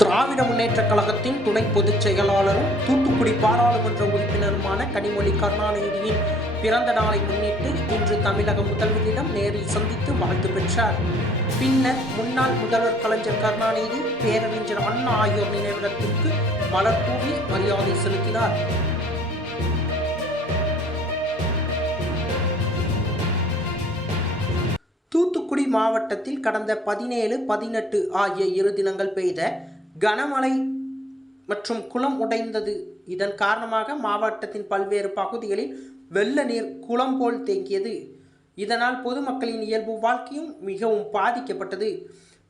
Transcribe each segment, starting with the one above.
திராவிட முன்னேற்றக் கழகத்தின் துணை பொதுச் செயலாளரும் தூத்துக்குடி பாராளுமன்ற உறுப்பினருமான கனிமொழி கருணாநிதியின் பிறந்த நாளை முன்னிட்டு இன்று தமிழக முதல்வரிடம் நேரில் சந்தித்து வாழ்த்து பெற்றார். பின்னர் முன்னாள் முதல்வர் கலைஞர் கருணாநிதி பேரறிஞர் அண்ணா ஆகியோர் நினைவிடத்திற்கு மலர்தூவி மரியாதை செலுத்தினார். தூத்துக்குடி மாவட்டத்தில் கடந்த பதினேழு பதினெட்டு ஆகிய இரு தினங்கள் பெய்த கனமழை மற்றும் குளம் உடைந்தது. இதன் காரணமாக மாவட்டத்தின் பல்வேறு பகுதிகளில் வெள்ள நீர் குளம் போல் தேங்கியது. இதனால் பொதுமக்களின் இயல்பு வாழ்க்கையும் மிகவும் பாதிக்கப்பட்டது.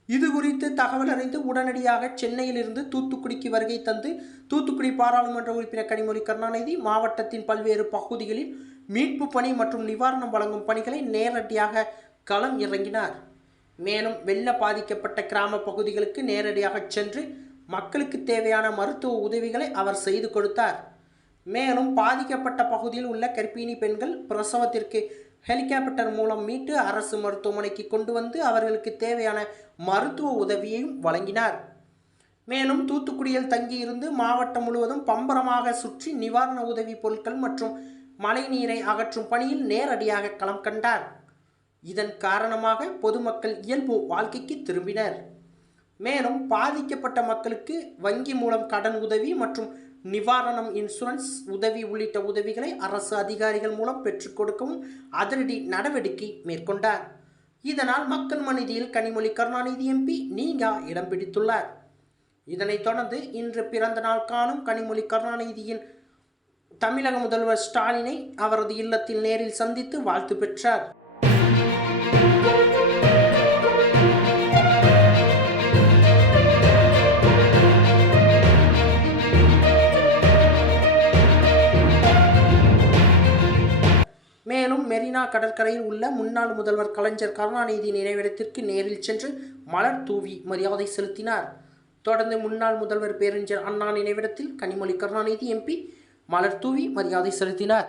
இது குறித்து தகவல் அறிந்து உடனடியாக சென்னையிலிருந்து தூத்துக்குடிக்கு வருகை தந்து தூத்துக்குடி பாராளுமன்ற உறுப்பினர் கனிமொழி கருணாநிதி மாவட்டத்தின் பல்வேறு பகுதிகளில் மீட்பு பணி மற்றும் நிவாரணம் வழங்கும் பணிகளை நேரடியாக களம் இறங்கினார். மேலும் வெள்ள பாதிக்கப்பட்ட கிராம பகுதிகளுக்கு நேரடியாக சென்று மக்களுக்கு தேவையான மருத்துவ உதவிகளை அவர் செய்து கொடுத்தார். மேலும் பாதிக்கப்பட்ட பகுதியில் உள்ள கர்ப்பிணி பெண்கள் பிரசவத்திற்கு ஹெலிகாப்டர் மூலம் மீட்டு அரசு மருத்துவமனைக்கு கொண்டு வந்து அவர்களுக்கு தேவையான மருத்துவ உதவியையும் வழங்கினார். மேலும் தூத்துக்குடியில் தங்கியிருந்து மாவட்டம் முழுவதும் பம்பரமாக சுற்றி நிவாரண உதவி பொருட்கள் மற்றும் மழைநீரை அகற்றும் பணியில் நேரடியாக களம் கண்டார். இதன் காரணமாக பொதுமக்கள் இயல்பு வாழ்க்கைக்கு திரும்பினர். மேலும் பாதிக்கப்பட்ட மக்களுக்கு வங்கி மூலம் கடன் உதவி மற்றும் நிவாரணம் இன்சூரன்ஸ் உதவி உள்ளிட்ட உதவிகளை அரசு அதிகாரிகள் மூலம் பெற்றுக் கொடுக்கவும் அதிரடி நடவடிக்கை மேற்கொண்டார். இதனால் மக்கள் மனிதியில் கனிமொழி கருணாநிதி எம்பி நீங்கா இடம் பிடித்துள்ளார். இதனைத் தொடர்ந்து இன்று பிறந்த நாள் காணும் கனிமொழி கருணாநிதியின் தமிழக முதல்வர் ஸ்டாலினை அவரது இல்லத்தில் நேரில் சந்தித்து வாழ்த்து பெற்றார். மேலும் மெரினா கடற்கரையில் உள்ள முன்னாள் முதல்வர் கலைஞர் கருணாநிதி நினைவிடத்திற்கு நேரில் சென்று மலர் தூவி மரியாதை செலுத்தினார். தொடர்ந்து முன்னாள் முதல்வர் பேரறிஞர் அண்ணா நினைவிடத்தில் கனிமொழி கருணாநிதி எம்பி மலர் தூவி மரியாதை செலுத்தினார்.